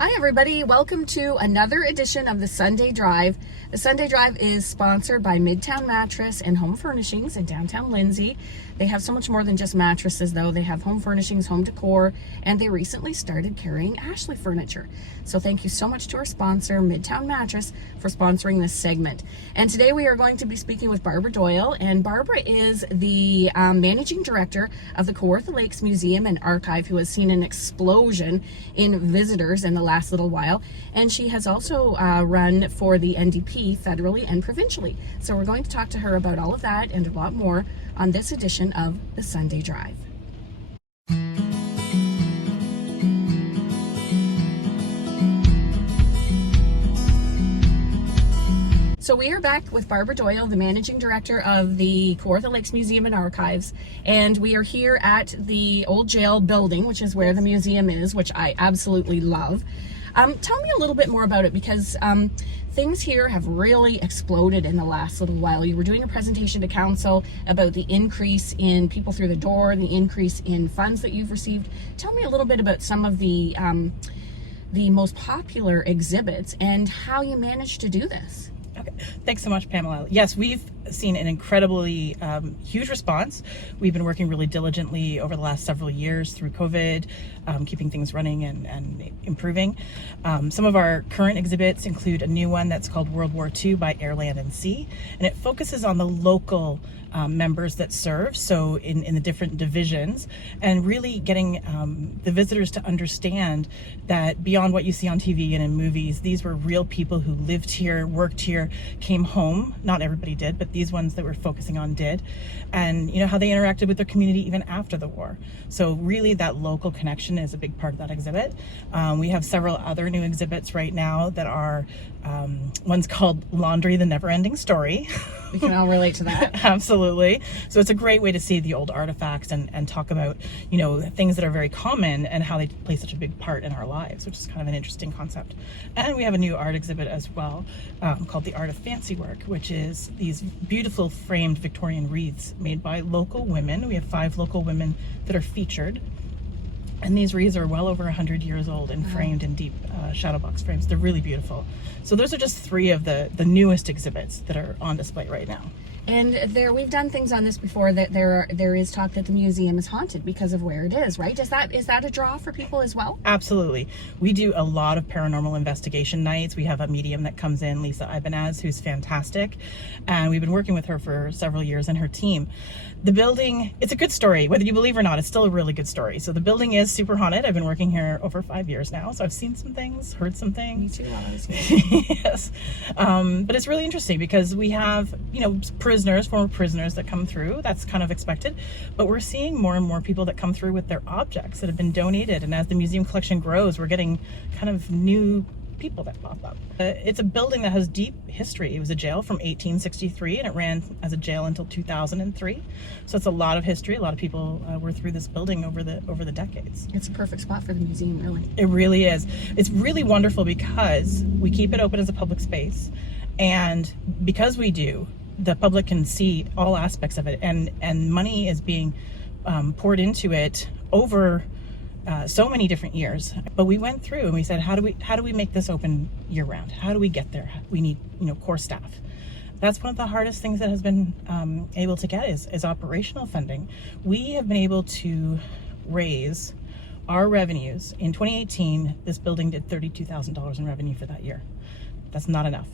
Hi everybody, welcome to another edition of the Sunday Drive. The Sunday Drive is sponsored by Midtown Mattress and Home Furnishings in downtown Lindsay. They have so much more than just mattresses though. They have home furnishings, home decor, and they recently started carrying Ashley furniture. So thank you so much to our sponsor, Midtown Mattress, for sponsoring this segment. And today we are going to be speaking with Barbara Doyle, and Barbara is the managing director of the Kawartha Lakes Museum and Archive, who has seen an explosion in visitors in the last little while, and she has also run for the NDP federally and provincially. So we're going to talk to her about all of that and a lot more on this edition of the Sunday Drive. So we are back with Barbara Doyle, the managing director of the Kawartha Lakes Museum and Archives, and we are here at the old jail building, which is where the museum is, which I absolutely love. Tell me a little bit more about it, because things here have really exploded in the last little while. You were doing a presentation to council about the increase in people through the door, the increase in funds that you've received. Tell me a little bit about some of the most popular exhibits and how you managed to do this. Okay. Thanks so much, Pamela. Yes, we've seen an incredibly huge response. We've been working really diligently over the last several years through COVID, keeping things running and improving. Some of our current exhibits include a new one that's called World War II by Air, Land, and Sea, and it focuses on the local members that serve, so in the different divisions, and really getting the visitors to understand that beyond what you see on TV and in movies, these were real people who lived here, worked here, came home. Not everybody did, but these ones that we're focusing on did, and you know how they interacted with their community even after the war. So really that local connection is a big part of that exhibit. We have several other new exhibits right now that are one's called Laundry, the Never-Ending Story. We can all relate to that. Absolutely. So it's a great way to see the old artifacts and talk about, you know, things that are very common and how they play such a big part in our lives, which is kind of an interesting concept. And we have a new art exhibit as well, called The Art of Fancy Work, which is these beautiful framed Victorian wreaths made by local women. We have 5 local women that are featured. And these wreaths are well over 100 years old and framed in deep shadow box frames. They're really beautiful. So those are just 3 of the newest exhibits that are on display right now. And we've done things on this before, that there is talk that the museum is haunted because of where it is, right? Is that a draw for people as well? Absolutely. We do a lot of paranormal investigation nights. We have a medium that comes in, Lisa Ibanez, who's fantastic, and we've been working with her for several years and her team. The building, it's a good story, whether you believe or not. It's still a really good story. So the building is super haunted. I've been working here over 5 years now, so I've seen some things, heard some things. Me too, honestly. Yes. But it's really interesting because we have, you know, former prisoners that come through. That's kind of expected, but we're seeing more and more people that come through with their objects that have been donated, and as the museum collection grows, we're getting kind of new people that pop up. It's a building that has deep history. It was a jail from 1863 and it ran as a jail until 2003. So it's a lot of history. A lot of people were through this building over the decades. It's a perfect spot for the museum, really. It really is. It's really wonderful because we keep it open as a public space, and because we do, the public can see all aspects of it, and money is being poured into it over so many different years. But we went through and we said, how do we make this open year round? How do we get there? We need, you know, core staff. That's one of the hardest things that has been able to get is operational funding. We have been able to raise our revenues. In 2018, this building did $32,000 in revenue for that year. That's not enough.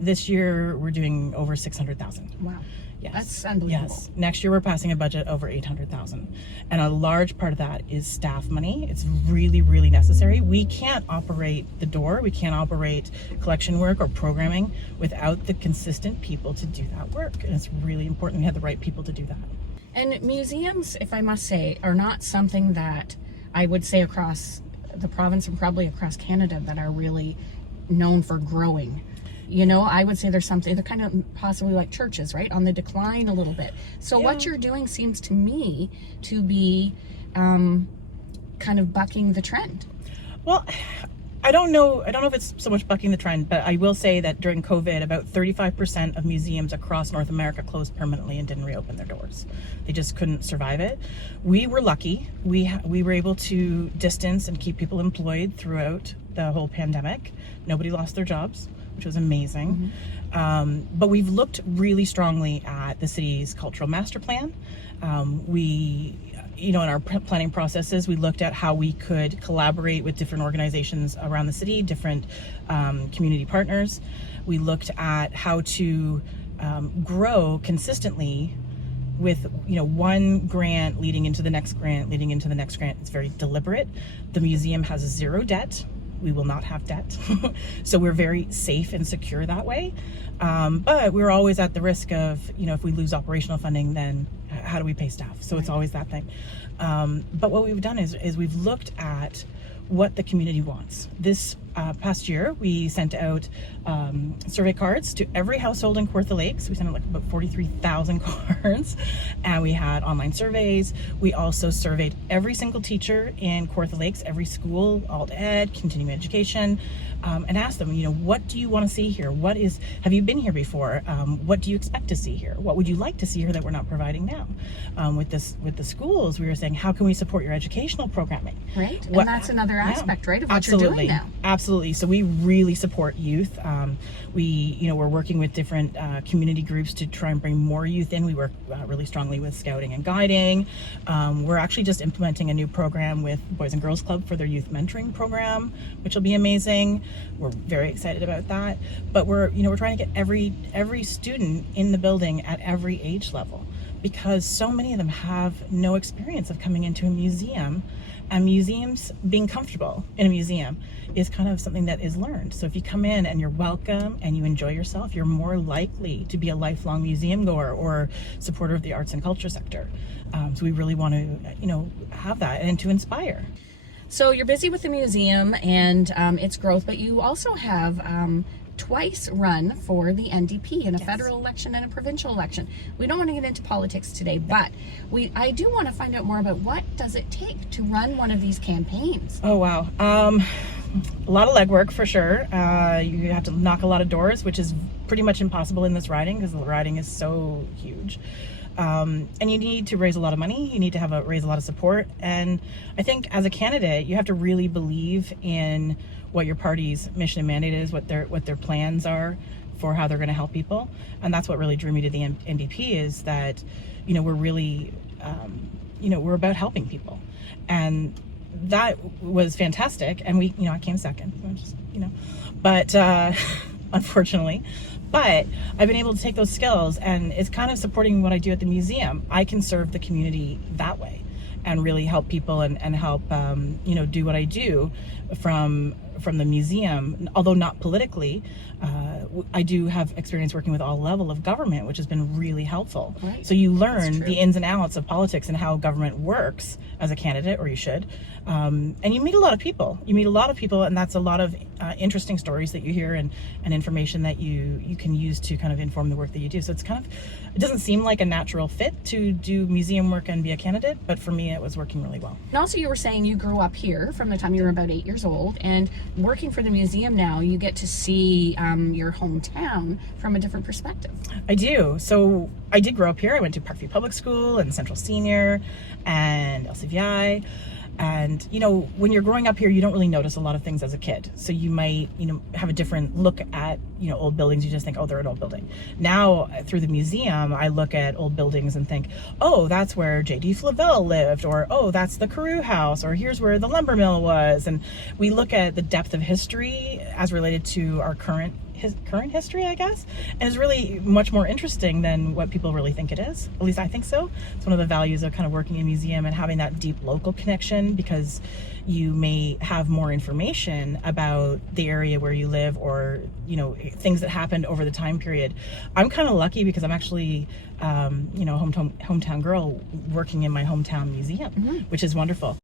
This year we're doing over 600,000. Wow. Yes. That's unbelievable. Yes. Next year we're passing a budget over 800,000. And a large part of that is staff money. It's really, really necessary. We can't operate the door. We can't operate collection work or programming without the consistent people to do that work. And it's really important we have the right people to do that. And museums, if I must say, are not something that I would say across the province and probably across Canada that are really known for growing. You know, I would say they're kind of possibly like churches, right? On the decline a little bit. So yeah. What you're doing seems to me to be kind of bucking the trend. Well, I don't know if it's so much bucking the trend, but I will say that during COVID, about 35% of museums across North America closed permanently and didn't reopen their doors. They just couldn't survive it. We were lucky. We were able to distance and keep people employed throughout the whole pandemic. Nobody lost their jobs, which was amazing. But we've looked really strongly at the city's cultural master plan. In our planning processes, we looked at how we could collaborate with different organizations around the city, different community partners. We looked at how to grow consistently with one grant leading into the next grant, leading into the next grant. It's very deliberate. The museum has zero debt. We will not have debt. So we're very safe and secure that way. But we're always at the risk of, if we lose operational funding, then how do we pay staff? So it's always that thing. But what we've done is we've looked at what the community wants. This past year, we sent out survey cards to every household in Kawartha Lakes. We sent out like about 43,000 cards, and we had online surveys. We also surveyed every single teacher in Kawartha Lakes, every school, alt ed, continuing education, and asked them, what do you want to see here? Have you been here before? What do you expect to see here? What would you like to see here that we're not providing now? With the schools, we were saying, how can we support your educational programming? Right, and that's another aspect, right, of what absolutely. You're doing now. Absolutely. So we really support youth. We're working with different community groups to try and bring more youth in. We work really strongly with scouting and guiding. We're actually just implementing a new program with Boys and Girls Club for their youth mentoring program, which will be amazing. We're very excited about that. But we're trying to get every student in the building at every age level, because so many of them have no experience of coming into a museum, and museums, being comfortable in a museum is kind of something that is learned. So if you come in and you're welcome and you enjoy yourself, you're more likely to be a lifelong museum goer or supporter of the arts and culture sector. So we really want to, have that and to inspire. So you're busy with the museum and its growth, but you also have twice run for the NDP in a federal election and a provincial election. We don't want to get into politics today, but I do want to find out more about what does it take to run one of these campaigns. Oh, wow. A lot of legwork for sure. You have to knock a lot of doors, which is pretty much impossible in this riding because the riding is so huge. And you need to raise a lot of money. You need to raise a lot of support. And I think as a candidate, you have to really believe in what your party's mission and mandate is, what their plans are for how they're going to help people. And that's what really drew me to the NDP, is that, we're really, we're about helping people. And that was fantastic. And I came second, but, unfortunately. But I've been able to take those skills, and it's kind of supporting what I do at the museum. I can serve the community that way and really help people and help, do what I do from the museum, although not politically. I do have experience working with all level of government, which has been really helpful. Right. So you learn the ins and outs of politics and how government works as a candidate, or you should. And you meet a lot of people. And that's a lot of interesting stories that you hear and information that you can use to kind of inform the work that you do. So it doesn't seem like a natural fit to do museum work and be a candidate, but for me it was working really well. And also, you were saying you grew up here from the time you were about 8 years old, and working for the museum now, you get to see your hometown from a different perspective. I do. So I did grow up here. I went to Parkview Public School and Central Senior and LCVI. And, when you're growing up here, you don't really notice a lot of things as a kid. So you might, have a different look at, old buildings. You just think, oh, they're an old building. Now, through the museum, I look at old buildings and think, oh, that's where J.D. Flavel lived, or, oh, that's the Carew House, or here's where the lumber mill was. And we look at the depth of history as related to our current history, I guess, and it's really much more interesting than what people really think it is. At least I think so. It's one of the values of kind of working in a museum and having that deep local connection, because you may have more information about the area where you live, or things that happened over the time period. I'm kind of lucky because I'm actually hometown girl working in my hometown museum, which is wonderful.